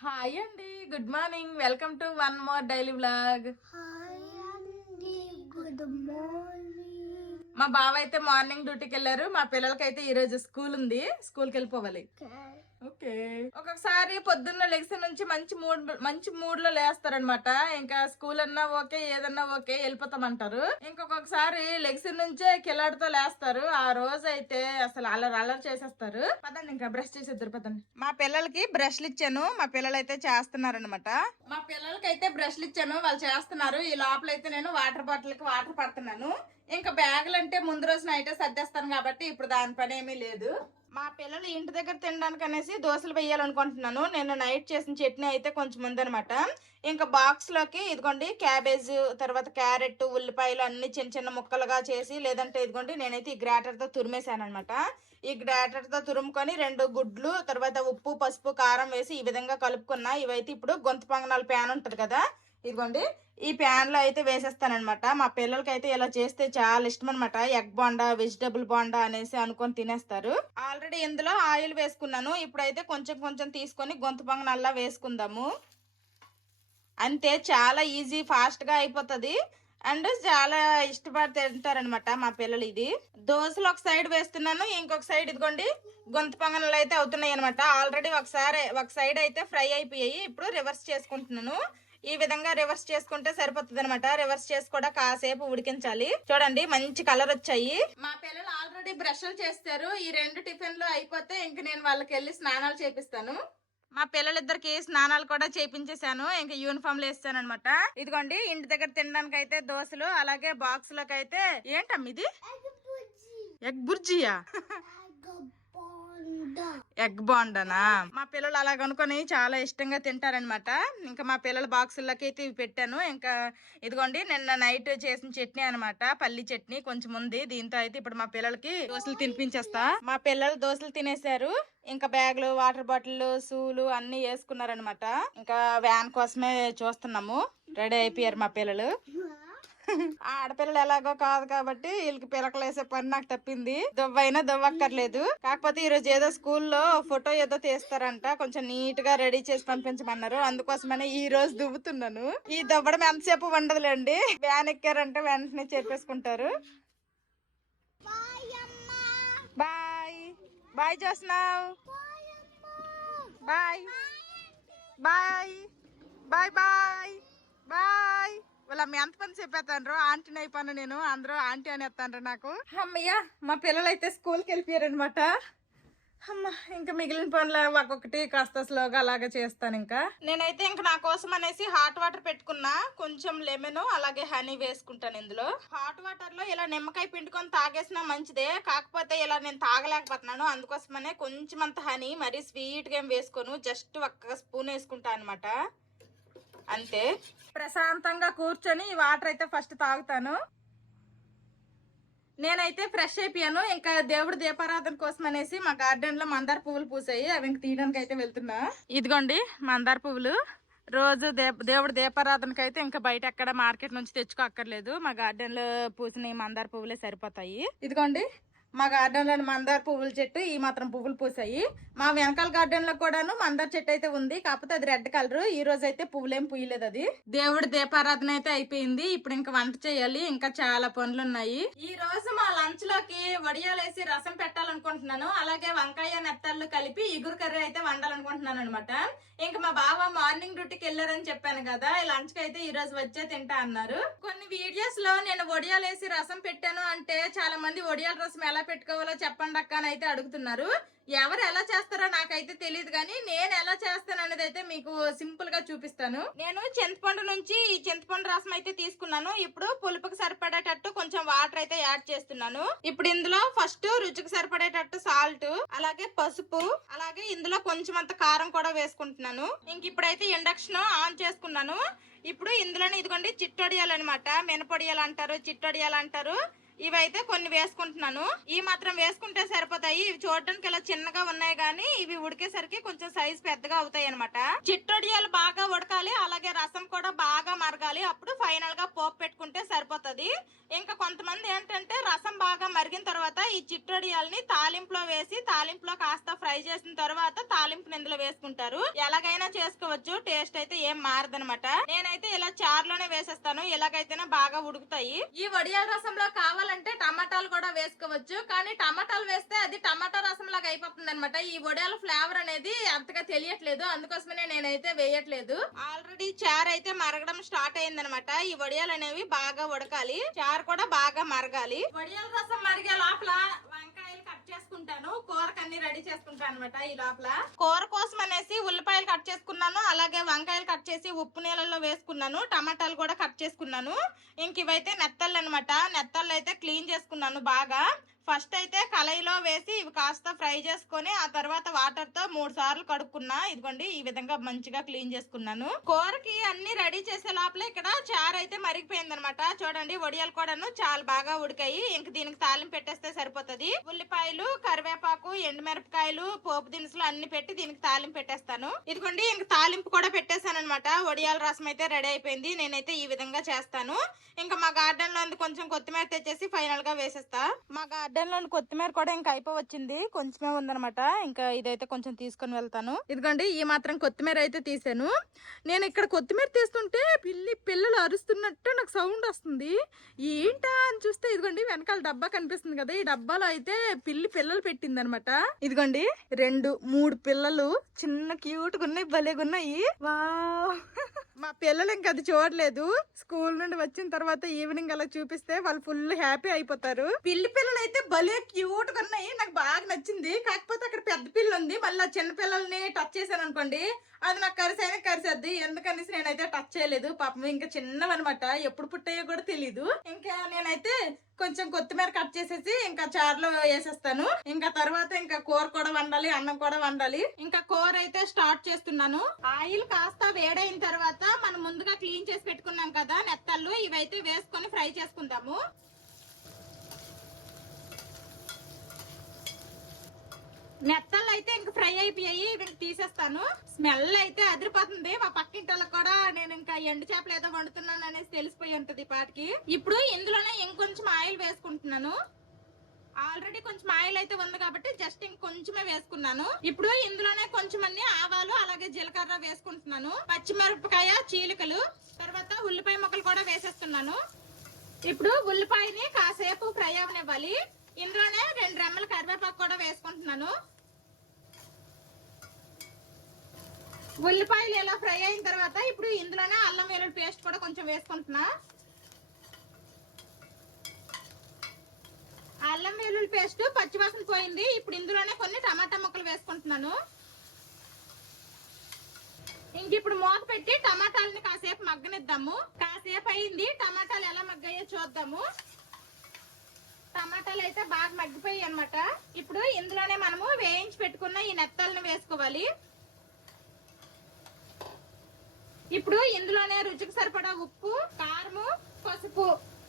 Hi అండి good morning welcome to one more daily blog good morning మా బావ అయితే మార్నింగ్ డ్యూటీకి వెళ్ళారు. మా పిల్లలకైతే ఈరోజు స్కూల్ ఉంది. స్కూల్కి వెళ్ళిపోవాలి ఓకే. ఒక్కొక్కసారి పొద్దున్న లెగ్స్ నుంచి మంచి మూడ్ మంచి మూడ్లో లేస్తారనమాట. ఇంకా స్కూల్ అన్నా ఓకే ఏదన్నా ఓకే వెళ్ళిపోతామంటారు. ఇంకొకసారి లెగ్స్ నుంచే కిలాడితో లేస్తారు. ఆ రోజు అయితే అసలు అల్లరి అల్లరి చేసేస్తారు. పదండి ఇంకా బ్రష్ చేసేద్దరు పదండి. మా పిల్లలకి బ్రష్లు ఇచ్చాను. మా పిల్లలు అయితే చేస్తున్నారనమాట. మా పిల్లలకి అయితే బ్రష్లు ఇచ్చాను. వాళ్ళు చేస్తున్నారు. ఈ లోపల అయితే నేను వాటర్ బాటిల్కి వాటర్ పడుతున్నాను. ఇంకా బ్యాగులు అంటే ముందు రోజు నైటే సర్దేస్తాను కాబట్టి ఇప్పుడు దాని పని ఏమీ లేదు. మా పిల్లలు ఇంటి దగ్గర తినడానికి అనేసి దోశలు వేయాలనుకుంటున్నాను. నేను నైట్ చేసిన చట్నీ అయితే కొంచెం ఉందనమాట ఇంకా బాక్స్లోకి ఇదిగోండి క్యాబేజ్ తర్వాత క్యారెట్ ఉల్లిపాయలు అన్ని చిన్న చిన్న ముక్కలుగా చేసి లేదంటే ఇదిగోండి నేనైతే ఈ గ్రాటర్తో తురిమేశాను అనమాట ఈ గ్రాటర్తో తురుముకొని రెండు గుడ్లు తర్వాత ఉప్పు పసుపు కారం వేసి ఈ విధంగా కలుపుకున్నా. ఇవైతే ఇప్పుడు గొంతు పంగనాల ప్యాన్ ఉంటుంది కదా. ఇదిగోండి ఈ ప్యాన్లో అయితే వేసేస్తానమాట మా పిల్లలకి అయితే ఇలా చేస్తే చాలా ఇష్టం అనమాట ఎగ్ బోండా వెజిటబుల్ బోండా అనేసి అనుకొని తినేస్తారు. ఆల్రెడీ ఇందులో ఆయిల్ వేసుకున్నాను. ఇప్పుడైతే కొంచెం కొంచెం తీసుకొని గొంతు పొంగనల్లా వేసుకుందాము. అంతే చాలా ఈజీ ఫాస్ట్గా అయిపోతుంది. అండ్ చాలా ఇష్టపడి తింటారనమాట మా పిల్లలు ఇది. దోశలు ఒక సైడ్ వేస్తున్నాను. ఇంకొక సైడ్ ఇదిగోండి గొంతు పొంగనాలు అయితే అవుతున్నాయి అనమాట ఆల్రెడీ ఒకసారి ఒక సైడ్ అయితే ఫ్రై అయిపోయాయి. ఇప్పుడు రివర్స్ చేసుకుంటున్నాను. ఈ విధంగా రివర్స్ చేసుకుంటే సరిపోతుంది అనమాట రివర్స్ చేసి కూడా కాసేపు ఉడికించాలి. చూడండి మంచి కలర్ వచ్చాయి. మా పిల్లలు ఆల్రెడీ బ్రష్లు చేస్తారు. ఈ రెండు టిఫిన్లు అయిపోతే ఇంక నేను వాళ్ళకి వెళ్ళి స్నానాలు చేపిస్తాను. మా పిల్లలిద్దరికి స్నానాలు కూడా చేపించేశాను. ఇంకా యూనిఫామ్లో వేస్తాను అనమాట ఇదిగోండి ఇంటి దగ్గర తినడానికి అయితే దోశలు అలాగే బాక్స్లోకి అయితే ఏంటమ్మ ఇది? ఎగ్ బుర్జియా ఎగ్ బాండనా మా పిల్లలు అలా కనుకొని చాలా ఇష్టంగా తింటారనమాట ఇంకా మా పిల్లల బాక్సుల్లోకి అయితే ఇవి పెట్టాను. ఇంకా ఇదిగోండి నిన్న నైట్ చేసిన చట్నీ అనమాట పల్లి చట్నీ కొంచెం ఉంది. దీంతో అయితే ఇప్పుడు మా పిల్లలకి దోశలు తినిపించేస్తా. మా పిల్లలు దోశలు తినేశారు. ఇంకా బ్యాగులు వాటర్ బాటిల్ షూలు అన్ని వేసుకున్నారనమాట ఇంకా వ్యాన్ కోసమే చూస్తున్నాము. రెడీ అయిపోయారు మా పిల్లలు. ఆడపిల్లలు ఎలాగో కాదు కాబట్టి వీళ్ళకి పిలకలేసే పని నాకు తప్పింది. దువ్వైనా దువ్వక్కర్లేదు. కాకపోతే ఈ రోజు ఏదో స్కూల్లో ఫోటో ఏదో తీస్తారంట. కొంచెం నీట్గా రెడీ చేసి పంపించమన్నారు. అందుకోసమనే ఈ రోజు దువ్వుతున్నాను. ఈ దువ్వడం ఎంతసేపు ఉండదులేండి. వ్యాన్ ఎక్కారంటే వెంటనే చేర్పేసుకుంటారు బాయ్. బాయ్ చూస్తున్నావు. Bye. Bye. Bye bye. Bye. వాళ్ళ మీ ఎంతమంది చెప్పేస్తాను ఆంటీని అయిపోయాను నేను అందరూ ఆంటీ అని ఎత్తాను నాకు. అమ్మయ్య మా పిల్లలు అయితే స్కూల్కి వెళ్ళిపోయారనమాట అమ్మ ఇంకా మిగిలిన పనులు ఒక్కొక్కటి కాస్త స్లోగా అలాగే చేస్తాను ఇంకా. నేనైతే ఇంకా నా కోసం అనేసి హాట్ వాటర్ పెట్టుకున్నా. కొంచెం లెమన్ అలాగే హనీ వేసుకుంటాను ఇందులో. హాట్ వాటర్లో ఇలా నిమ్మకాయ పిండుకొని తాగేసినా మంచిదే. కాకపోతే ఇలా నేను తాగలేకపోతున్నాను. అందుకోసమనే కొంచెం అంత హనీ మరి స్వీట్గా ఏం వేసుకోను. జస్ట్ ఒక్క స్పూన్ వేసుకుంటా అనమాట అంతే. ప్రశాంతంగా కూర్చొని ఈ వాటర్ అయితే ఫస్ట్ తాగుతాను. నేనైతే ఫ్రెష్ అయిపోయాను. ఇంకా దేవుడు దీపారాధన కోసం అనేసి మా గార్డెన్లో మందార పువ్వులు పూసాయి. అవి ఇంక తీయడానికి అయితే వెళ్తున్నా. ఇదిగోండి మందార పువ్వులు. రోజు దేవుడు దేవుడి దీపారాధనకి అయితే ఇంకా బయట ఎక్కడ మార్కెట్ నుంచి తెచ్చుకో అక్కర్లేదు మా గార్డెన్లో పూసిన ఈ మందార పువ్వులే సరిపోతాయి. ఇదిగోండి. మా గార్డెన్లో మందార పువ్వుల చెట్టు ఈ మాత్రం పువ్వులు పూసాయి. మా వెనకాల గార్డెన్లో కూడాను మందార చెట్టు అయితే ఉంది. కాకపోతే అది రెడ్ కలర్. ఈ రోజు అయితే పువ్వులేం పూయలేదు అది. దేవుడి దీపారాధన అయితే అయిపోయింది. ఇప్పుడు ఇంకా వంట చేయాలి. ఇంకా చాలా పనులు ఉన్నాయి. ఈ రోజు మా లంచ్లోకి వడియాలేసి రసం పెట్టాలనుకుంటున్నాను. అలాగే వంకాయ నెత్తళ్ళు కలిపి ఇగురు కర్రీ అయితే వండాలనుకుంటున్నాను అనమాట ఇంకా మా బావ మార్నింగ్ డ్యూటీకి వెళ్ళారని చెప్పాను కదా. ఈ లంచ్కి అయితే ఈ రోజు వచ్చే తింటా అన్నారు. కొన్ని వీడియోస్లో నేను వడియాలేసి రసం పెట్టాను అంటే చాలా మంది వడియాల రసం ఎలా ఎలా పెట్టుకోవాలో చెప్పండి అక్క అని అయితే అడుగుతున్నారు. ఎవరు ఎలా చేస్తారో నాకైతే తెలియదు కానీ నేను ఎలా చేస్తాను అనేది అయితే మీకు సింపుల్గా చూపిస్తాను. నేను చింతపండు నుంచి ఈ చింతపండు రసం అయితే తీసుకున్నాను. ఇప్పుడు పులుపుకి సరిపడేటట్టు కొంచెం వాటర్ అయితే యాడ్ చేస్తున్నాను. ఇప్పుడు ఇందులో ఫస్ట్ రుచికి సరిపడేటట్టు సాల్ట్ అలాగే పసుపు అలాగే ఇందులో కొంచెం అంత కారం కూడా వేసుకుంటున్నాను. ఇంక ఇప్పుడైతే ఇండక్షన్ ఆన్ చేసుకున్నాను. ఇప్పుడు ఇందులోనే ఇదిగోండి చిట్టొడియాలు అనమాట మినపొడియాలు అంటారు చిట్టొడియాలు అంటారు. ఇవైతే కొన్ని వేసుకుంటున్నాను. ఈ మాత్రం వేసుకుంటే సరిపోతాయి. ఇవి చూడడానికి ఇలా చిన్నగా ఉన్నాయి కానీ ఇవి ఉడికేసరికి కొంచెం సైజ్ పెద్దగా అవుతాయి అనమాట చిట్టొడియాలు బాగా ఉడకాలి అలాగే రసం కూడా బాగా మరగాలి. అప్పుడు ఫైనల్గా పోపు పెట్టుకుంటే సరిపోతది. ఇంకా కొంతమంది ఏంటంటే రసం బాగా మరిగిన తర్వాత ఈ చిట్టొడియాలని తాలింపులో వేసి తాలింపులో కాస్త ఫ్రై చేసిన తర్వాత తాలింపు నిందులో వేసుకుంటారు. ఎలాగైనా చేసుకోవచ్చు టేస్ట్ అయితే ఏం మారదనమాట నేనైతే ఇలా చారులోనే వేసేస్తాను. ఇలాగైతేనే బాగా ఉడుకుతాయి. ఈ వడియాల రసంలో కావాలి కావాలంటే టమాటాలు కూడా వేసుకోవచ్చు. కానీ టమాటాలు వేస్తే అది టమాటా రసం లాగా అయిపోతుంది అనమాట ఈ వడియాల ఫ్లేవర్ అనేది అంతగా తెలియట్లేదు. అందుకోసమే నేనైతే వేయట్లేదు. ఆల్రెడీ చార్ అయితే మరగడం స్టార్ట్ అయిందనమాట ఈ వడియాలు అనేవి బాగా ఉడకాలి. చార్ కూడా బాగా మరగాలి. వడియాల రసం మరిగే లోపల ఉల్లిపాయలు కట్ చేసుకుంటాను. కూరకు అన్ని రెడీ చేసుకుంటాను అనమాట ఈ లోపల. కూర కోసం అనేసి ఉల్లిపాయలు కట్ చేసుకున్నాను. అలాగే వంకాయలు కట్ చేసి ఉప్పు నీళ్ళలో వేసుకున్నాను. టమాటాలు కూడా కట్ చేసుకున్నాను. ఇంక ఇవైతే నెత్తళ్ళు అనమాట నెత్తళ్ళు అయితే క్లీన్ చేసుకున్నాను బాగా. ఫస్ట్ అయితే కళాయిలో వేసి ఇవి కాస్త ఫ్రై చేసుకొని ఆ తర్వాత వాటర్తో మూడు సార్లు కడుక్కున్నా. ఇదిగోండి ఈ విధంగా మంచిగా క్లీన్ చేసుకున్నాను. కూరకి అన్ని రెడీ చేసే లోపల ఇక్కడ చారు అయితే మరిగిపోయింది అనమాట చూడండి వడియాలు కూడాను చాలా బాగా ఉడికాయి. ఇంక దీనికి తాలింపు పెట్టేస్తే సరిపోతుంది. ఉల్లిపాయలు కరివేపాకు ఎండుమిరపకాయలు పోపు దినుసులు అన్ని పెట్టి దీనికి తాలింపు పెట్టేస్తాను. ఇదిగోండి ఇంక తాలింపు కూడా పెట్టేశాను అనమాట వడియాల రసం అయితే రెడీ అయిపోయింది. నేనైతే ఈ విధంగా చేస్తాను. ఇంకా మా గార్డెన్లో కొంచెం కొత్తిమీర తెచ్చేసి ఫైనల్గా వేసేస్తా. మా గార్డెన్ లో కొత్తిమీర కూడా ఇంకా అయిపోవచ్చింది. కొంచెమే ఉందన్నమాట. ఇంకా ఇదైతే కొంచెం తీసుకొని వెళ్తాను. ఇదిగోండి ఈ మాత్రం కొత్తిమీర అయితే తీసాను. నేను ఇక్కడ కొత్తిమీర తీస్తుంటే పిల్లి పిల్లలు అరుస్తున్నట్టు నాకు సౌండ్ వస్తుంది. ఏంటా అని చూస్తే ఇదిగోండి వెనకాల డబ్బా కనిపిస్తుంది కదా. ఈ డబ్బాలో అయితే పిల్లి పిల్లలు పెట్టింది అనమాట ఇదిగోండి రెండు మూడు పిల్లలు చిన్న క్యూట్గా ఉన్నాయి భలేగా ఉన్నాయి. వావ్. మా పిల్లలు ఇంకా అది చూడలేదు. స్కూల్ నుండి వచ్చిన తర్వాత ఈవినింగ్ అలా చూపిస్తే వాళ్ళు ఫుల్ హ్యాపీ అయిపోతారు. పిల్లి పిల్లలు అయితే భలే క్యూట్గా ఉన్నాయి నాకు బాగా నచ్చింది. కాకపోతే అక్కడ పెద్ద పిల్ల ఉంది మళ్ళీ ఆ చిన్న పిల్లల్ని టచ్ చేశాను అనుకోండి అది నాకు కరిసైనా కరిసేద్ది. ఎందుకనేసి నేనైతే టచ్ చేయలేదు. పాపం ఇంకా చిన్నవన్నమాట. ఎప్పుడు పుట్టాయో కూడా తెలీదు. ఇంకా నేనైతే కొంచెం కొత్తిమీర కట్ చేసేసి ఇంకా చారులో వేసేస్తాను. ఇంకా తర్వాత ఇంకా కూర కూడా వండాలి అన్నం కూడా వండాలి. ఇంకా కూర అయితే స్టార్ట్ చేస్తున్నాను. ఆయిల్ కాస్త వేడైన తర్వాత మనం ముందుగా క్లీన్ చేసి పెట్టుకున్నాం కదా నెత్తళ్ళు ఇవైతే వేసుకొని ఫ్రై చేసుకుందాము. మెత్తలు అయితే ఇంక ఫ్రై అయిపోయాయి. ఇవి తీసేస్తాను. స్మెల్ అయితే అదిరిపోతుంది. మా పక్కింటి వాళ్ళకి కూడా నేను ఇంకా ఎండు చేపలు ఏదో వండుతున్నాను అనేసి తెలిసిపోయి ఉంటది పాటికి. ఇప్పుడు ఇందులోనే ఇంకొంచెం ఆయిల్ వేసుకుంటున్నాను. ఆల్రెడీ కొంచెం ఆయిల్ అయితే ఉంది కాబట్టి జస్ట్ ఇంకొంచమే వేసుకున్నాను. ఇప్పుడు ఇందులోనే కొంచెం అన్ని ఆవాలు అలాగే జీలకర్ర వేసుకుంటున్నాను. పచ్చిమిరపకాయ చీలికలు తర్వాత ఉల్లిపాయ ముక్కలు కూడా వేసేస్తున్నాను. ఇప్పుడు ఉల్లిపాయని కాసేపు ఫ్రై అవనివ్వాలి. ఇందులోనే రెండు రెమ్మల కరివేపాకు కూడా వేసుకుంటున్నాను. ఉల్లిపాయలు ఇలా ఫ్రై అయిన తర్వాత ఇప్పుడు ఇందులోనే అల్లం వెల్లుల్లి పేస్ట్ కూడా కొంచెం వేసుకుంటున్నా. అల్లం వెల్లుల్లి పేస్ట్ పచ్చివాసన పోయింది. ఇప్పుడు ఇందులోనే కొన్ని టమాటా ముక్కలు వేసుకుంటున్నాను. ఇంక ఇప్పుడు మూత పెట్టి టమాటాలని కాసేపు మగ్గనిద్దాము. కాసేపు అయింది. టమాటాలు ఎలా మగ్గాయో చూద్దాము. టమాటాలు అయితే బాగా మగ్గిపోయాయి అన్నమాట. ఇప్పుడు ఇందులోనే మనము వేయించి పెట్టుకున్న ఈ నెత్తలను వేసుకోవాలి. ఇప్పుడు ఇందులోనే రుచికి సరిపడా ఉప్పు కారము పసుపు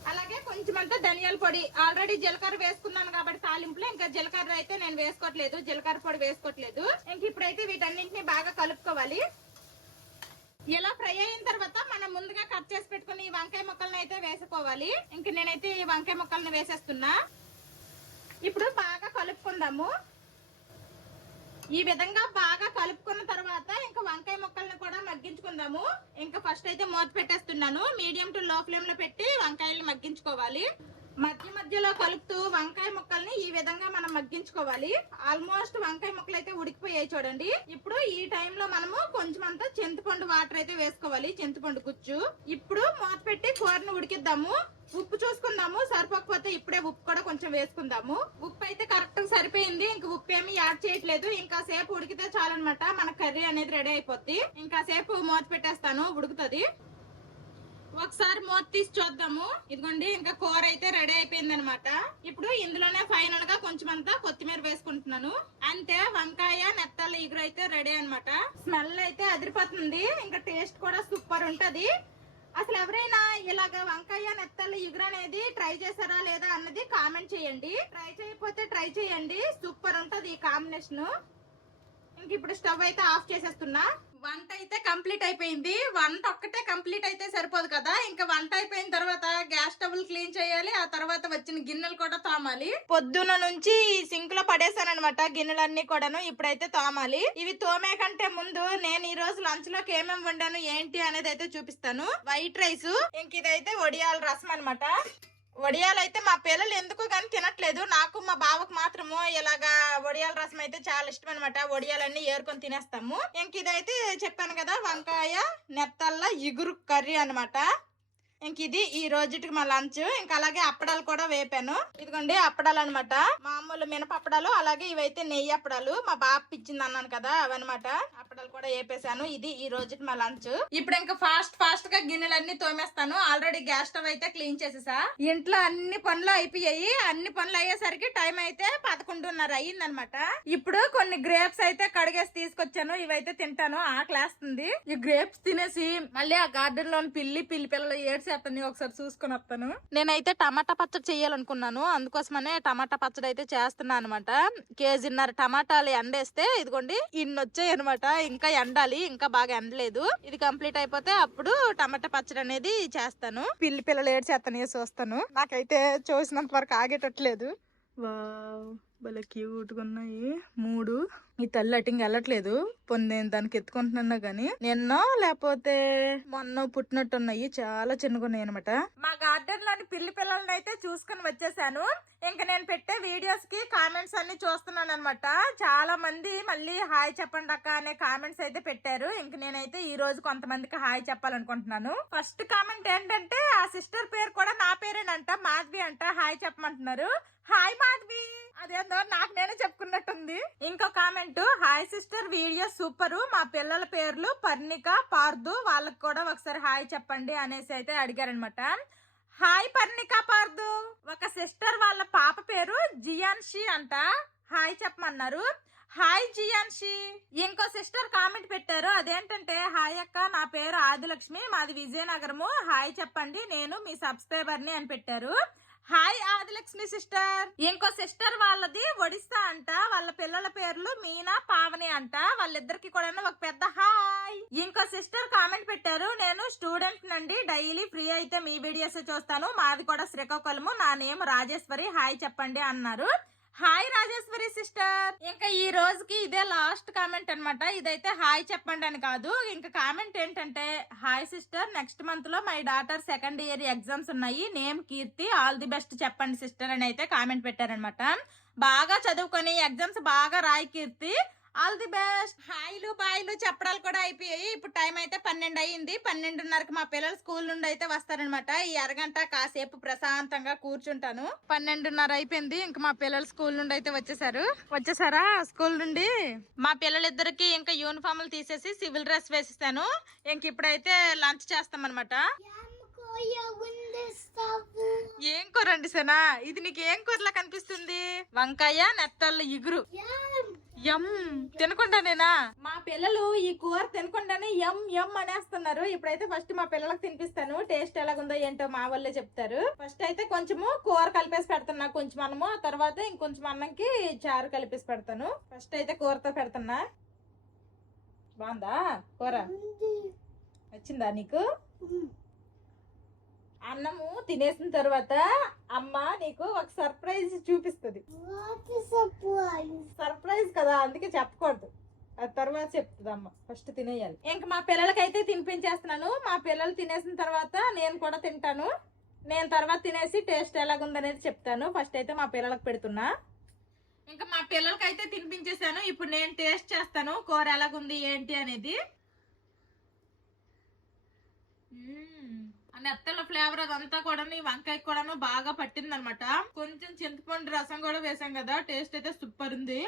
అలాగే కొంచెం అంతా ధనియాల పొడి. ఆల్రెడీ జీలకర్ర వేసుకున్నాను కాబట్టి తాలింపులో ఇంకా జీలకర్ర అయితే నేను వేసుకోవట్లేదు. జీలకర్ర పొడి వేసుకోవట్లేదు. ఇంక ఇప్పుడైతే వీటన్నింటిని బాగా కలుపుకోవాలి. ఇలా ఫ్రై అయిన తర్వాత మనం ముందుగా కట్ చేసి పెట్టుకుని ఈ వంకాయ ముక్కలను అయితే వేసుకోవాలి. ఇంక నేనైతే ఈ వంకాయ ముక్కలను వేసేస్తున్నా. ఇప్పుడు బాగా కలుపుకుందాము. ఈ విధంగా బాగా కలుపుకున్న తర్వాత ఇంకా వంకాయ ముక్కలను కూడా మగ్గించుకుందాము. ఇంకా ఫస్ట్ అయితే మూత పెట్టేస్తున్నాను. మీడియం టు లో ఫ్లేమ్లో పెట్టి వంకాయలు మగ్గించుకోవాలి. మధ్య మధ్యలో కలుపుతూ వంకాయ ముక్కల్ని ఈ విధంగా మనం మగ్గించుకోవాలి. ఆల్మోస్ట్ వంకాయ ముక్కలు అయితే ఉడికిపోయాయి చూడండి. ఇప్పుడు ఈ టైంలో మనము కొంచెం అంతా చింతపండు వాటర్ అయితే వేసుకోవాలి చింతపండు గుచ్చు ఇప్పుడు మూత పెట్టి కూరని ఉడికిద్దాము. ఉప్పు చూసుకుందాము. సరిపోకపోతే ఇప్పుడే ఉప్పు కూడా కొంచెం వేసుకుందాము. ఉప్పు అయితే కరెక్ట్గా సరిపోయింది. ఇంక ఉప్పు ఏమి యాడ్ చేయట్లేదు. ఇంకా సేపు ఉడికితే చాలన్నమాట. మన కర్రీ అనేది రెడీ అయిపోద్ది. ఇంకా సేపు మూత పెట్టేస్తాను. ఉడుకుతుంది. ఒకసారి మూత తీసి చూద్దాము. ఇదిగోండి ఇంకా కూర అయితే రెడీ అయిపోయింది అనమాట ఇప్పుడు ఇందులోనే ఫైనల్గా కొంచెం అంతా కొత్తిమీర వేసుకుంటున్నాను. అంతే వంకాయ నెత్తల ఇగురు అయితే రెడీ అనమాట. స్మెల్ అయితే అదిరిపోతుంది. ఇంకా టేస్ట్ కూడా సూపర్ ఉంటది. అసలు ఎవరైనా ఇలాగ వంకాయ నెత్తల ఇగురు అనేది ట్రై చేశారా లేదా అన్నది కామెంట్ చేయండి. ట్రై చేయకపోతే ట్రై చేయండి. సూపర్ ఉంటది ఈ కాంబినేషన్. ఇంక ఇప్పుడు స్టవ్ అయితే ఆఫ్ చేసేస్తున్నా. వంట అయితే కంప్లీట్ అయిపోయింది. వంట ఒక్కటే కంప్లీట్ అయితే సరిపోదు కదా. ఇంకా వంట అయిపోయిన తర్వాత గ్యాస్ స్టవ్లు క్లీన్ చేయాలి. ఆ తర్వాత వచ్చిన గిన్నెలు కూడా తోమాలి. పొద్దున నుంచి సింక్లో పడేసాను అనమాట గిన్నెలన్నీ కూడాను. ఇప్పుడైతే తోమాలి. ఇవి తోమే కంటే ముందు నేను ఈ రోజు లంచ్లోకి ఏమేమి వండాను ఏంటి అనేది అయితే చూపిస్తాను. వైట్ రైస్ ఇంక ఇదైతే వడియాల రసం అనమాట వడియాలు అయితే మా పిల్లలు ఎందుకో కానీ తినట్లేదు. నాకు మా బావకు మాత్రము ఇలాగా వడియాల రసం అయితే చాలా ఇష్టం అనమాట వడియాలన్నీ ఏరుకొని తినేస్తాము. ఇంక ఇదైతే చెప్పాను కదా వంకాయ నెత్తల్ల ఇగురు కర్రీ అనమాట ఇంక ఇది ఈ రోజుటికి మా లంచ్. ఇంకా అలాగే అప్పడాలు కూడా వేపాను. ఇదిగోండి అప్పడాలు అనమాట మామూలు మినప అప్పడాలు అలాగే ఇవైతే నెయ్యి అప్పడాలు. మా బాబు ఇచ్చింది అన్నాను కదా అవన్నమాట. అప్పడాలు కూడా వేపేసాను ఇది ఈ రోజుకి మా లంచ్. ఇప్పుడు ఇంకా ఫాస్ట్ ఫాస్ట్గా గిన్నెలన్నీ తోమేస్తాను. ఆల్రెడీ గ్యాస్ స్టవ్ అయితే క్లీన్ చేసేసా. ఇంట్లో అన్ని పనులు అయిపోయాయి. అన్ని పనులు అయ్యేసరికి టైం అయితే పదకొండున్నర అయ్యిందనమాట ఇప్పుడు కొన్ని గ్రేప్స్ అయితే కడిగేసి తీసుకొచ్చాను. ఇవైతే తింటాను. ఆకలేస్తుంది. ఈ గ్రేప్స్ తినేసి మళ్ళీ ఆ గార్డెన్లోని పిల్లి పిల్లి పిల్లలు ఏడ్చేస్తాను ఒకసారి చూసుకొని వస్తాను. నేనైతే టమాటా పచ్చడి చేయాలనుకున్నాను. అందుకోసమనే టమాటా పచ్చడి అయితే చేస్తున్నాను అనమాట కేజీన్నర టమాటాలు ఎండేస్తే ఇదిగోండి ఇన్ని వచ్చాయి అనమాట ఇంకా ఎండాలి ఇంకా బాగా ఎండలేదు. ఇది కంప్లీట్ అయిపోతే అప్పుడు టమాటా పచ్చడి అనేది చేస్తాను. పిల్లి పిల్లలు ఏడ్చేస్తాను వేసి వస్తాను నాకైతే చూసినంత వరకు ఆగేటట్లేదు. వావ్. భలే క్యూట్గా ఉన్నాయి. మూడు. ఈ తల్లి అటింగ్ వెళ్ళట్లేదు. పొన్ను నేను దానికి ఎత్తుకుంటున్నా గానీ. నిన్న లేకపోతే మొన్న పుట్టినట్టు ఉన్నాయి చాలా చిన్నగా ఉన్నాయి అనమాట మా గార్డెన్లోని పిల్లి పిల్లల్ని అయితే చూసుకుని వచ్చేసాను. ఇంకా నేను పెట్టే వీడియోస్కి కామెంట్స్ అన్ని చూస్తున్నాను అనమాట చాలా మంది మళ్ళీ హాయ్ చెప్పండి అక్క అనే కామెంట్స్ అయితే పెట్టారు. ఇంక నేనైతే ఈ రోజు కొంతమందికి హాయ్ చెప్పాలనుకుంటున్నాను. ఫస్ట్ కామెంట్ ఏంటంటే ఆ సిస్టర్ పేరు కూడా నా పేరేనంట మాధవి అంట. హాయ్ చెప్పమంటున్నారు. హాయ్ మాధవి. అదేందో నాకు నేనే చెప్పుకున్నట్టుంది. ఇంకో comment hi sister video super మా పిల్లల పేర్లు పర్ణిక పార్దు. వాళ్ళకి కూడా ఒకసారి హాయ్ చెప్పండి అనేసి అయితే అడిగారనమాట హాయ్ పర్ణిక పార్దు. ఒక సిస్టర్ వాళ్ళ పాప పేరు జియాన్షి అంట. హాయ్ చెప్పమన్నారు. హాయ్ జియాన్షి. ఇంకో సిస్టర్ కామెంట్ పెట్టారు. అదేంటంటే హాయ్ అక్క నా పేరు ఆదిలక్ష్మి. మాది విజయనగరము. హాయ్ చెప్పండి. నేను మీ సబ్స్క్రైబర్ని అని పెట్టారు. Hi Adilakshmi sister. ఇంకో సిస్టర్ వాళ్ళది ఒడిస్సా అంట. వాళ్ళ పిల్లల పేర్లు మీనా పావని అంట. వాళ్ళిద్దరికి కూడా ఒక పెద్ద హాయ్. ఇంకో సిస్టర్ కామెంట్ పెట్టారు నేను స్టూడెంట్ నండి. డైలీ ఫ్రీ అయితే మీ వీడియోస్ చూస్తాను. మాది కూడా శ్రీకాకుళము. నా నేమ్ రాజేశ్వరి. హాయ్ చెప్పండి అన్నారు. Hi Rajeshwari sister. ఇంకా ఈ రోజుకి ఇదే లాస్ట్ కామెంట్ అన్నమాట. ఇదైతే హాయ్ చెప్పండి అని కాదు. ఇంకా కామెంట్ ఏంటంటే హాయ్ సిస్టర్ నెక్స్ట్ మంత్లో my daughter second year exams ఉన్నాయి. Name Keerthi all the best చెప్పండి సిస్టర్ అని అయితే కామెంట్ పెట్టారనమాట బాగా చదువుకొని ఎగ్జామ్స్ బాగా రాయి కీర్తి. ఆల్ ది బెస్ట్ హాయ్లు బాయ్లు చెప్పడాలు కూడా అయిపోయాయి. ఇప్పుడు టైం అయితే పన్నెండు అయ్యింది. పన్నెండున్నరకు మా పిల్లలు స్కూల్ నుండి అయితే వస్తారనమాట ఈ అరగంట కాసేపు ప్రశాంతంగా కూర్చుంటాను. పన్నెండున్నర అయిపోయింది. ఇంకా మా పిల్లలు స్కూల్ నుండి అయితే వచ్చేసారు. వచ్చేసారా స్కూల్ నుండి? మా పిల్లలిద్దరికి ఇంకా యూనిఫామ్లు తీసేసి సివిల్ డ్రెస్ వేసిస్తాను. ఇంక ఇప్పుడైతే లంచ్ చేస్తాం అనమాట ఏం కూర అండి సనా ఇది నీకు ఏం కూరలా కనిపిస్తుంది? వంకాయ నెత్తళ్ళు ఇగురు. ఎం తినకుండానేనా? మా పిల్లలు ఈ కూర తినకుండానే ఎం ఎం అనేస్తున్నారు. ఇప్పుడైతే ఫస్ట్ మా పిల్లలకు తినిపిస్తాను. టేస్ట్ ఎలాగుందో ఏంటో మా వాళ్ళే చెప్తారు. ఫస్ట్ అయితే కొంచెము కూర కలిపేసి పెడుతున్నా కొంచెం అన్నము. ఆ తర్వాత ఇంకొంచెం అన్నంకి చారు కలిపేసి పెడతాను. ఫస్ట్ అయితే కూరతో పెడుతున్నా. బాగుందా కూర? వచ్చిందా నీకు? అన్నము తినేసిన తర్వాత అమ్మ నీకు ఒక సర్ప్రైజ్ చూపిస్తుంది. సర్ప్రైజ్ కదా అందుకే చెప్పకూడదు. తర్వాత చెప్తుంది అమ్మ ఫస్ట్ తినేయాలి. ఇంక మా పిల్లలకైతే తినిపించేస్తున్నాను. మా పిల్లలు తినేసిన తర్వాత నేను కూడా తింటాను. నేను తర్వాత తినేసి టేస్ట్ ఎలాగుందనేది చెప్తాను. ఫస్ట్ అయితే మా పిల్లలకు పెడుతున్నా. ఇంకా మా పిల్లలకైతే తినిపించేసాను ఇప్పుడు నేను టేస్ట్ చేస్తాను. కూర ఎలాగుంది ఏంటి అనేది. నెత్తల ఫ్లేవర్ అదంతా కూడా ఈ వంకాయ కూడాను బాగా పట్టింది అనమాట కొంచెం చింతపండు రసం కూడా వేసాం కదా టేస్ట్ అయితే సూపర్ ఉంది.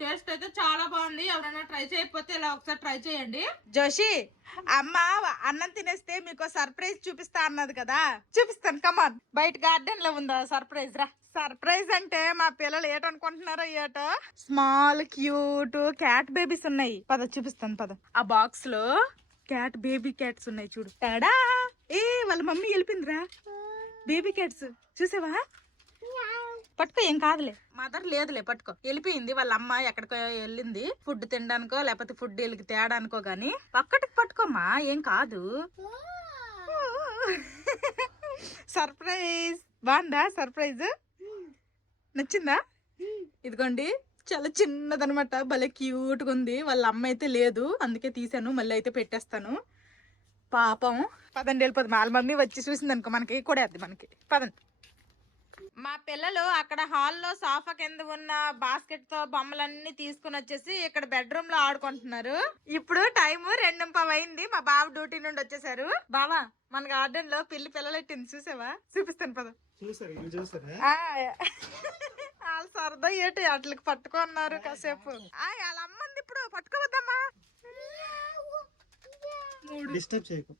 టేస్ట్ అయితే చాలా బాగుంది. ఎవరైనా ట్రై చేయకపోతే ఇలా ఒకసారి ట్రై చేయండి. జోషి అమ్మ అన్నం తినేస్తే మీకు సర్ప్రైజ్ చూపిస్తా అన్నది కదా? చూపిస్తాను కమాన్ బయట గార్డెన్లో ఉందా సర్ప్రైజ్ రా. సర్ప్రైజ్ అంటే మా పిల్లలు ఏటనుకుంటున్నారో ఏటో? స్మాల్ క్యూట్ క్యాట్ బేబీస్ ఉన్నాయి. పద చూపిస్తాను పద. ఆ బాక్స్లో క్యాట్ బేబీ క్యాట్స్ ఉన్నాయి చూడు. తేడా! ఏ వాళ్ళ మమ్మీ వెళ్ళిపోయిందిరా. బేబీ క్యాట్స్ చూసావా? పట్టుకో ఏం కాదులే. మదర్ లేదులే పట్టుకో. వెళ్ళిపోయింది వాళ్ళ అమ్మ ఎక్కడికో వెళ్ళింది. ఫుడ్ తినడానికో లేకపోతే ఫుడ్ వీళ్ళకి తేడానికో గాని. ఒక్కటికి పట్టుకోమ్మా ఏం కాదు. సర్ప్రైజ్ బాగుందా? సర్ప్రైజ్ నచ్చిందా? ఇదిగోండి. చాలా చిన్నదనమాట. భలే క్యూట్గా ఉంది. వాళ్ళ అమ్మ అయితే లేదు. అందుకే తీసాను. మళ్ళీ అయితే పెట్టేస్తాను. పాపం. పదండి వెళ్ళిపోదు. వాళ్ళ మమ్మీ వచ్చి చూసింది అనుకో మనకి కొడేద్ది మనకి. పదండి. మా పిల్లలు అక్కడ హాల్లో సోఫా కింద ఉన్న బాస్కెట్తో బొమ్మలన్నీ తీసుకుని వచ్చేసి ఇక్కడ బెడ్రూమ్లో ఆడుకుంటున్నారు. ఇప్పుడు టైం రెండు అయింది. మా బావ డ్యూటీ నుండి వచ్చేసారు. బావా మన గార్డెన్లో పిల్లి పిల్లలెట్టింది చూసావా? చూపిస్తాను పద. చూసారు వీళ్ళు చూసారా? ఆ, వాళ్ళు సరదా ఏంటి అట్లకి పట్టుకున్నారు కాసేపు. వాళ్ళ అమ్మంది ఇప్పుడు. పట్టుకోవద్దమ్మా. డిస్టర్బ్ చేయకు.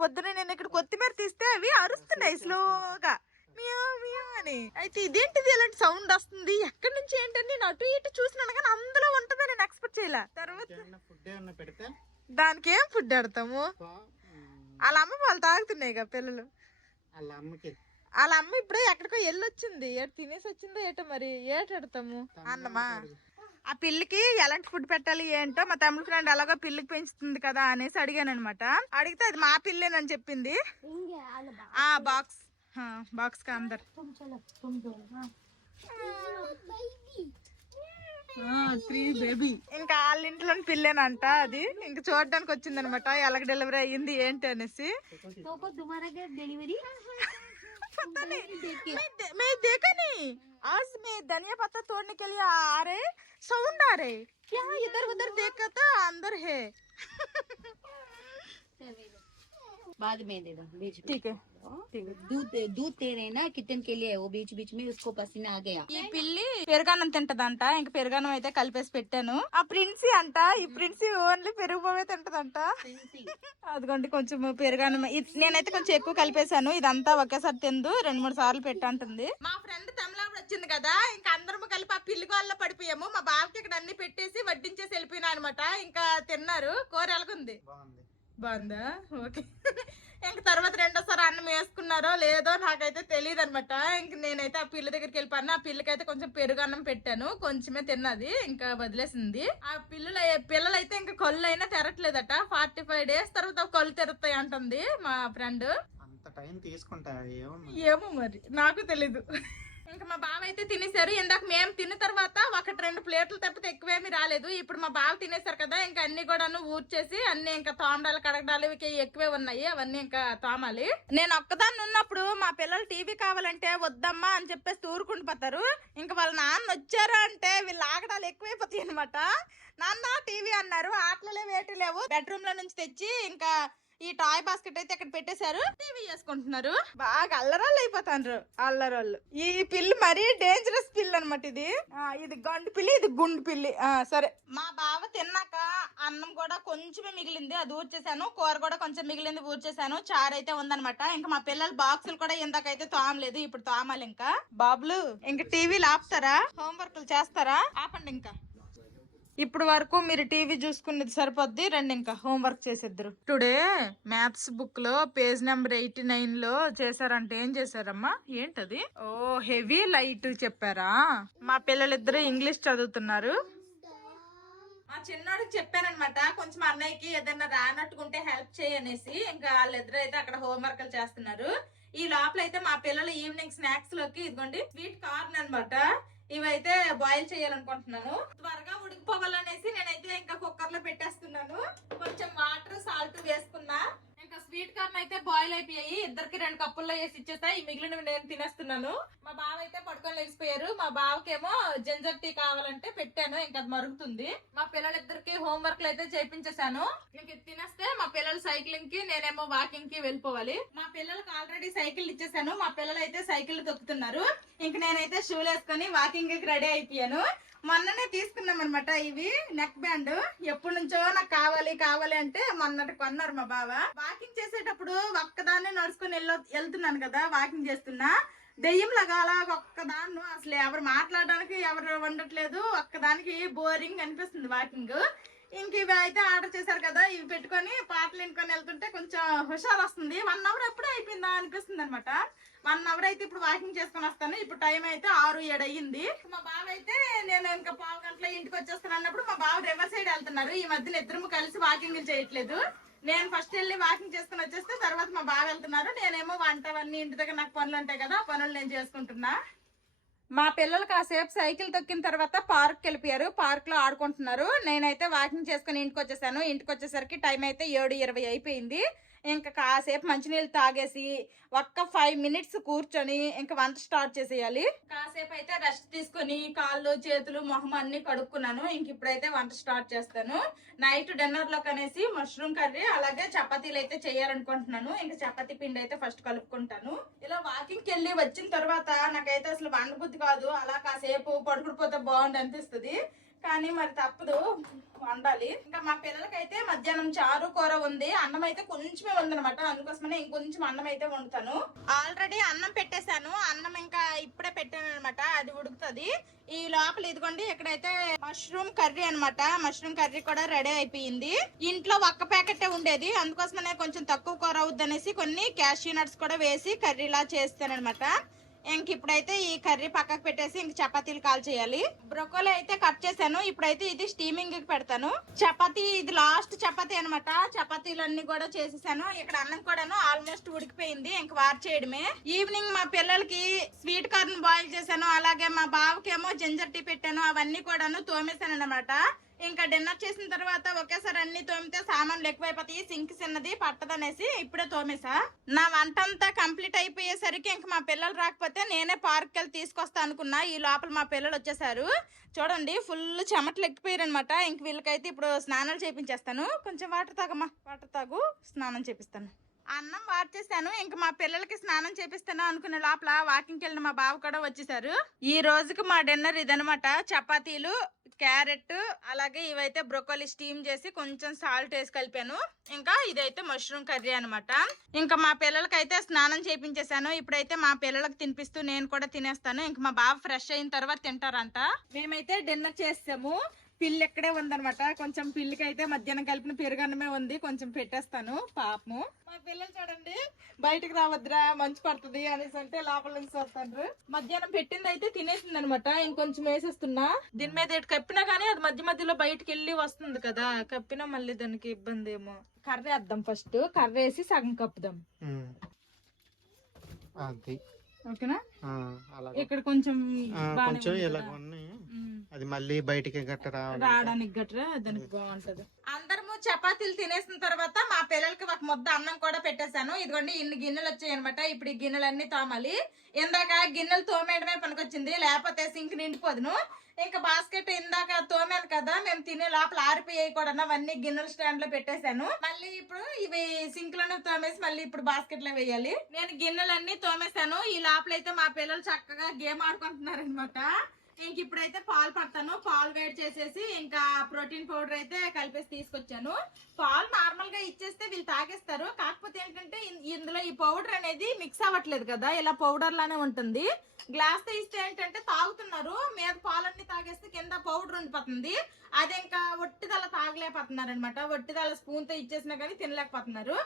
పొద్దున నేను ఇక్కడ కొత్తిమీర తీస్తే అవి అరుస్తున్నాయి స్లోగా. అని. అయితే ఇదేంటిది? ఇలాంటి సౌండ్ వస్తుంది? ఎక్కడి నుంచి ఏంటని నేను అటు ఇటు చూసినాను కానీ అందులో ఉంటుందని నేను ఎక్స్పెక్ట్ చేయలే. తర్వాత దానికి ఏం ఫుడ్ పెడతాము వాళ్ళ అమ్మ వాళ్ళు తాగుతున్నాయి కదా పిల్లలు. వాళ్ళ అమ్మకి. వాళ్ళ అమ్మ ఇప్పుడే ఎక్కడికో వెళ్ళొచ్చింది. ఏటు తినేసి వచ్చిందో ఏటో మరి? ఏట పెడతాము? అన్నమా? ఆ పిల్లికి ఎలాంటి ఫుడ్ పెట్టాలి ఏంటో మా తమ్ముడు ఫ్రెండ్ ఎలాగో పిల్లికి పెంచుతుంది కదా అనేసి అడిగాను అనమాట అడిగితే అది మా పిల్లేనని చెప్పింది. ఆ బాక్స్ బాక్స్ కా అందరు. Three baby. ఇంకా వాళ్ళ ఇంట్లో పిల్లేనంట అది. ఇంకా చూడడానికి వచ్చింది అనమాట ఎలాగ డెలివరీ అయ్యింది ఏంటి అనేసి. तो पता नहीं मैं दे- मैं देखा नहीं। आज मैं धनिया पत्ता तोड़ने के लिए आ रहे साउंड आ रहे। क्या? इधर उधर देखा। था अंदर है। बाद में दे दो बीच में ठीक है दूध दूध दे रहे हैं ना किचन के लिए वो बीच बीच में उसको पसीना आ गया ఈ పిల్లి పెరుగన్నం తింటదంట ఇంక పెరుగన్నం అయితే కలిపేసి పెట్టాను ఆ ప్రిన్సీ అంట ఈ ప్రిన్సీ ఓన్లీ పెరుగు పోవే తింటదంట అదిగోండి కొంచెం పెరుగన్నం ఇది- నేనైతే కొంచెం ఎక్కువ కలిపేశాను ఇదంతా ఒకేసారి తిందు రెండు మూడు సార్లు పెట్టంటుంది మా ఫ్రెండ్ తమిళనాడు వచ్చింది కదా ఇంకా అందరం కలిపి ఆ పిల్లి గోళ్ళ పడిపోయాము మా బావకి ఇక్కడ అన్ని పెట్టేసి వడ్డించేసి వెళ్ళిపోయినా అనమాట ఇంకా తిన్నారు కూర ఎలాగుంది బాగుంది బాగుందా ఓకే. ఇంక తర్వాత రెండోసారి అన్నం వేసుకున్నారో లేదో నాకైతే తెలియదు అనమాట ఇంక నేనైతే ఆ పిల్ల దగ్గరికి వెళ్ళిపోయాను ఆ పిల్లకైతే కొంచెం పెరుగు అన్నం పెట్టాను. కొంచెమే తిన్నది ఇంకా వదిలేసింది. ఆ పిల్లలు పిల్లలైతే ఇంకా కళ్ళు అయినా తెరట్లేదట. ఫార్టీ ఫైవ్ డేస్ తర్వాత కళ్ళు తెరుతాయి అంటుంది మా ఫ్రెండ్. అంత టైం తీసుకుంటా ఏమో మరి నాకు తెలీదు. ఇంకా మా బావ అయితే తినేశారు. ఇందాక మేము తిన్న తర్వాత ఒకటి రెండు ప్లేట్లు తప్పితే ఎక్కువేమి రాలేదు. ఇప్పుడు మా బావ తినేశారు కదా ఇంకా అన్ని కూడాను ఊర్చేసి అన్ని ఇంకా తోమడాలు కడగడాలు ఎక్కువే ఉన్నాయి. అవన్నీ ఇంకా తోమాలి. నేను ఒక్కదాన్ని ఉన్నప్పుడు మా పిల్లలు టీవీ కావాలంటే వద్దమ్మా అని చెప్పేసి ఊరుకుండిపోతారు ఇంకా వాళ్ళ నాన్న వచ్చారు అంటే వీళ్ళు ఆగడాలు ఎక్కువైపోతాయి అనమాట నాన్న టీవీ అన్నారు. ఆటలే వేటి లేవు. బెడ్రూమ్లో నుంచి తెచ్చి ఇంకా ఈ టాయ్ బాస్కెట్ అయితే ఇక్కడ పెట్టేశారు. టీవీ చేసుకుంటున్నారు? బాగా అల్లరాళ్ళు అయిపోతాండ్రు అల్లరాళ్ళు. ఈ పిల్లి మరీ డేంజరస్ పిల్లి అనమాట ఇది. ఇది గండు పిల్లి ఇది గుండు పిల్లి. సరే. మా బావ తిన్నాక అన్నం కూడా కొంచెమే మిగిలింది అది ఊర్చేసాను కూర కూడా కొంచెం మిగిలింది ఊర్చేసాను చారు అయితే ఉందన్నమాట. ఇంకా మా పిల్లల బాక్సులు కూడా ఇందాకైతే తోమలేదు ఇప్పుడు తోమాలి ఇంకా. బాబులు ఇంకా టీవీలు ఆపుతారా హోంవర్క్లు చేస్తారా? ఆపండి ఇంకా. ఇప్పుడు వరకు మీరు టీవీ చూసుకున్నది సరిపోద్ది. రండి ఇంకా హోంవర్క్ చేసేద్దరు. టుడే మ్యాథ్స్ బుక్లో పేజ్ నెంబర్ ఎయిటీ నైన్లో చేశారంటే ఏం చేశారమ్మా? ఏంటది? ఓ హెవీ లైట్ చెప్పారా? మా పిల్లలిద్దరు ఇంగ్లీష్ చదువుతున్నారు. మా చిన్నోడికి చెప్పానమాట కొంచెం అన్నయ్యకి ఏదైనా రానట్టుకుంటే హెల్ప్ చేయనేసి ఇంకా వాళ్ళిద్దరు అయితే అక్కడ హోంవర్క్లు చేస్తున్నారు. ఈ లోపల అయితే మా పిల్లలు ఈవినింగ్ స్నాక్స్లోకి ఇదిగోండి స్వీట్ కార్న్ అన్నమాట. ఇవైతే బాయిల్ చేయాలనుకుంటున్నాను త్వరగా ఉడికిపోవాలనేసి నేనైతే ఇంకా కుక్కర్లో పెట్టేస్తున్నాను. కొంచెం వాటర్ సాల్ట్ వేసుకున్నా. ఇంకా స్వీట్ అయితే బాయిల్ అయిపోయాయి. ఇద్దరికి రెండు కప్పుల్లో వేసి ఇచ్చేస్తాయి. మిగిలినవి నేను తినేస్తున్నాను. మా బావ అయితే పడుకొని లేచిపోయారు. మా బావకేమో జంజర్ టీ కావాలంటే పెట్టాను. ఇంకా అది మరుగుతుంది. మా పిల్లలిద్దరికి హోంవర్క్ అయితే చేపించేశాను. ఇంక తినేస్తే మా పిల్లలు సైక్లింగ్కి నేనేమో వాకింగ్కి వెళ్ళిపోవాలి. మా పిల్లలకు ఆల్రెడీ సైకిల్ ఇచ్చేసాను మా పిల్లలు అయితే సైకిల్ తొక్కుతున్నారు ఇంక నేనైతే షూలు వేసుకొని వాకింగ్కి రెడీ అయిపోయాను. మొన్ననే తీసుకున్నాం అనమాట ఇవి నెక్ బ్యాండ్ ఎప్పటి నుంచో నాకు కావాలి కావాలి అంటే మొన్నటి కొన్నారు మా బావ. వాకింగ్ చేసేటప్పుడు ఒక్కదాన్నే నడుచుకొని వెళ్ళ వెళ్తున్నాను కదా వాకింగ్ చేస్తున్నా. దెయ్యం లాగా ఒక్కదాన్ను అసలు ఎవరు మాట్లాడడానికి ఎవరు ఉండట్లేదు. ఒక్కదానికి బోరింగ్ అనిపిస్తుంది వాకింగ్ ఇంక ఇవి అయితే ఆర్డర్ చేశారు కదా ఇవి పెట్టుకొని పాటలు వినుకొని వెళ్తుంటే కొంచెం హుషారు వస్తుంది వన్ అవర్ ఎప్పుడే అయిపోయిందా అనిపిస్తుంది అనమాట వన్ అవర్ అయితే ఇప్పుడు వాకింగ్ చేసుకొని వస్తాను. ఇప్పుడు టైం అయితే ఆరు ఏడు అయ్యింది. మా బావ అయితే నేను ఇంకా పావు గంటల ఇంటికి వచ్చేస్తాను అన్నప్పుడు మా బావ రివర్ సైడ్ వెళ్తున్నారు. ఈ మధ్యన ఇద్దరు కలిసి వాకింగ్ చేయట్లేదు. నేను ఫస్ట్ వెళ్ళి వాకింగ్ చేసుకుని వచ్చేస్తే తర్వాత మా బావ వెళ్తున్నారు. నేనేమో వంట అవన్నీ ఇంటి దగ్గర నాకు పనులు ఉంటాయి కదా పనులు నేను చేసుకుంటున్నా. మా పిల్లలు కాసేపు సైకిల్ తొక్కిన తర్వాత పార్క్ వెళ్ళిపోయారు. పార్క్లో ఆడుకుంటున్నారు. నేనైతే వాకింగ్ చేసుకుని ఇంటికి వచ్చేసాను. ఇంటికి వచ్చేసరికి టైం అయితే ఏడు ఇరవై అయిపోయింది. ఇంకా కాసేపు మంచినీళ్ళు తాగేసి ఒక్క ఫైవ్ మినిట్స్ కూర్చొని ఇంకా వంట స్టార్ట్ చేసేయాలి. కాసేపు అయితే రెస్ట్ తీసుకొని కాళ్ళు చేతులు మొహం అన్ని కడుక్కున్నాను. ఇంక ఇప్పుడైతే వంట స్టార్ట్ చేస్తాను. నైట్ డిన్నర్లో కనేసి మష్రూమ్ కర్రీ అలాగే చపాతీలు అయితే చేయాలనుకుంటున్నాను. ఇంకా చపాతీ పిండి అయితే ఫస్ట్ కలుపుకుంటాను. ఇలా వాకింగ్కి వెళ్ళి వచ్చిన తర్వాత నాకైతే అసలు వంట బుద్ధి కాదు. అలా కాసేపు పడుకుడిపోతే బాగుండి అనిపిస్తుంది. కానీ మరి తప్పదు. వండాలి. ఇంకా మా పిల్లలకైతే మధ్యాహ్నం చారు కూర ఉంది. అన్నం అయితే కొంచెమే ఉందన్నమాట. అందుకోసమనే ఇంకొంచెం అన్నం అయితే వండుతాను. ఆల్రెడీ అన్నం పెట్టేశాను. అన్నం ఇంకా ఇప్పుడే పెట్టాను అనమాట అది ఉడుకుతుంది. ఈ లోపల ఇదిగోండి ఇక్కడైతే మష్రూమ్ కర్రీ అనమాట మష్రూమ్ కర్రీ కూడా రెడీ అయిపోయింది. ఇంట్లో ఒక్క ప్యాకెటే ఉండేది. అందుకోసమనే కొంచెం తక్కువ కూర అవుద్ది అనేసి కొన్ని క్యాషూ నట్స్ కూడా వేసి కర్రీలా చేస్తాను అనమాట ఇంక ఇప్పుడైతే ఈ కర్రీ పక్కకు పెట్టేసి ఇంక చపాతీలు కాల్ చేయాలి. బ్రొకోలీ అయితే కట్ చేశాను. ఇప్పుడైతే ఇది స్టీమింగ్కి పెడతాను. చపాతీ ఇది లాస్ట్ చపాతీ అనమాట చపాతీలు కూడా చేసేసాను. ఇక్కడ అన్నం కూడాను ఆల్మోస్ట్ ఉడికిపోయింది. ఇంక వార్ చేయడమే. ఈవినింగ్ మా పిల్లలకి స్వీట్ కార్న్ బాయిల్ చేశాను. అలాగే మా బావకేమో జింజర్ టీ పెట్టాను. అవన్నీ కూడాను తోమేశాను అనమాట ఇంకా డిన్నర్ చేసిన తర్వాత ఒకేసారి అన్ని తోమితే సామాన్లు ఎక్కువైపోతాయి సింక్ చిన్నది పట్టదనేసి ఇప్పుడే తోమేసా. నా వంట అంతా కంప్లీట్ అయిపోయేసరికి ఇంక మా పిల్లలు రాకపోతే నేనే పార్క్ వెళ్ళి తీసుకొస్తా అనుకున్నా. ఈ లోపల మా పిల్లలు వచ్చేసారు. చూడండి ఫుల్ చెమటలు ఎక్కిపోయారనమాట ఇంక వీళ్ళకైతే ఇప్పుడు స్నానాలు చేపించేస్తాను. కొంచెం వాటర్ తాగమ్మా. వాటర్ తాగు స్నానం చేపిస్తాను. అన్నం వార్చేసాను ఇంక మా పిల్లలకి స్నానం చేపిస్తాను అనుకునే లోపల వాకింగ్కి వెళ్ళిన మా బావ కూడా వచ్చేసారు. ఈ రోజుకి మా డిన్నర్ ఇదనమాట. చపాతీలు క్యారెట్ అలాగే ఇవైతే బ్రొకోలీ స్టీమ్ చేసి కొంచెం సాల్ట్ వేసి కలిపాను. ఇంకా ఇదైతే మష్రూమ్ కర్రీ అనమాట. ఇంకా మా పిల్లలకైతే స్నానం చేపించేశాను. ఇప్పుడైతే మా పిల్లలకు తినిపిస్తూ నేను కూడా తినేస్తాను. ఇంకా మా బాబు ఫ్రెష్ అయిన తర్వాత తింటారంట. మేమైతే డిన్నర్ చేసాము పిల్లి ఇక్కడే ఉందనమాట కొంచెం పిల్లికి అయితే మధ్యాహ్నం కలిపిన పెరుగన్నమే ఉంది. కొంచెం పెట్టేస్తాను పాపము. మా పిల్లలు చూడండి బయటకు రావద్దురా మంచి పడుతుంది అనేసి అంటే లోపల నుంచి వస్తాను మధ్యాహ్నం పెట్టింది అయితే తినేసింది అనమాట ఇంకొంచెం వేసేస్తున్నా. దీని మీద కప్పినా కానీ అది మధ్య మధ్యలో బయటకు వెళ్ళి వస్తుంది కదా. కప్పినా మళ్ళీ దానికి ఇబ్బంది ఏమో కర్రీ వేద్దాం ఫస్ట్. కర్రీ వేసి సగం కప్పుదాం. ఉమ్. ఓకేనా? ఇక్కడ కొంచెం ఇలా. ఉన్నాయి. అది మళ్ళీ బయటికి గట్ట రావడానికి. గట్రా దానికి బాగుంటది. అందరము చపాతీలు తినేసిన తర్వాత మా పిల్లలకి ఒక ముద్ద అన్నం కూడా పెట్టేశాను. ఇదిగోండి ఇన్ని గిన్నెలు వచ్చాయి అనమాట ఇప్పుడు ఈ గిన్నెలన్నీ తోమాలి. ఇందాక గిన్నెలు తోమేయడమే పనికొచ్చింది. లేకపోతే సింక్ నిండిపోదును. ఇంకా బాస్కెట్ ఇందాక తోమాను కదా మేము తినే లోపల ఆరిపోయాయి కూడా అవన్నీ గిన్నెల స్టాండ్లో పెట్టేశాను. మళ్ళీ ఇప్పుడు ఇవి సింక్లోనే తోమేసి మళ్ళీ ఇప్పుడు బాస్కెట్లో వేయాలి. నేను గిన్నెలన్నీ తోమేశాను. ఈ లోపల అయితే మా పిల్లలు చక్కగా గేమ్ ఆడుకుంటున్నారు అనమాట ఇంక ఇప్పుడైతే పాలు పడతాను. పాలు వేడి చేసేసి ఇంకా ప్రోటీన్ పౌడర్ అయితే కలిపేసి తీసుకొచ్చాను. పాలు నార్మల్గా ఇచ్చేస్తే వీళ్ళు తాగేస్తారు. కాకపోతే ఏంటంటే ఇందులో ఈ పౌడర్ అనేది మిక్స్ అవ్వట్లేదు కదా ఇలా పౌడర్ లానే ఉంటుంది. గ్లాస్ తీస్తే ఏంటంటే తాగుతున్నారు. మీద పాలన్నీ తాగేస్తే కింద పౌడర్ ఉండిపోతుంది. అది ఇంకా ఒట్టిదల తాగలేకపోతున్నారు అనమాట ఒట్టిదల స్పూన్తో ఇచ్చేసినా కానీ తినలేకపోతున్నారు.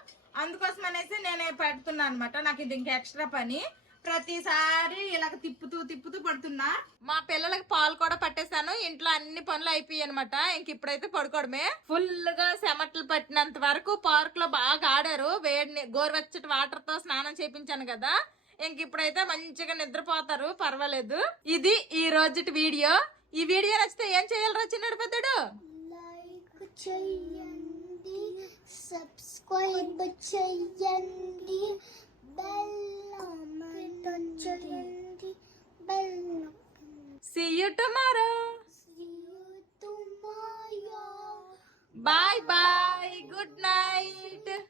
అందుకోసం అనేసి నేనే పెడుతున్నాను అనమాట నాకు ఇది ఇంకా ఎక్స్ట్రా పని. ప్రతిసారి ఇలాగ తిప్పుతూ తిప్పుతూ పడుతున్నా. మా పిల్లలకి పాలు కూడా పట్టేశాను. ఇంట్లో అన్ని పనులు అయిపోయాయి అనమాట ఇంక ఇప్పుడైతే పడుకోవడమే. ఫుల్గా సెమట్లు పట్టినంత వరకు పార్క్లో బాగా ఆడారు. వేడి గోరువెచ్చటి వాటర్తో స్నానం చేయించాను కదా. ఇంక ఇప్పుడైతే మంచిగా నిద్రపోతారు పర్వాలేదు ఇది ఈ రోజుటి వీడియో ఈ వీడియో నచ్చితే ఏం చేయాలి రా చిన్నడు పెద్దడు లైక్ చేయండి సబ్స్క్రైబ్ చేయండి చేయండి bell See you tomorrow. See you tomorrow. Bye bye. Good night.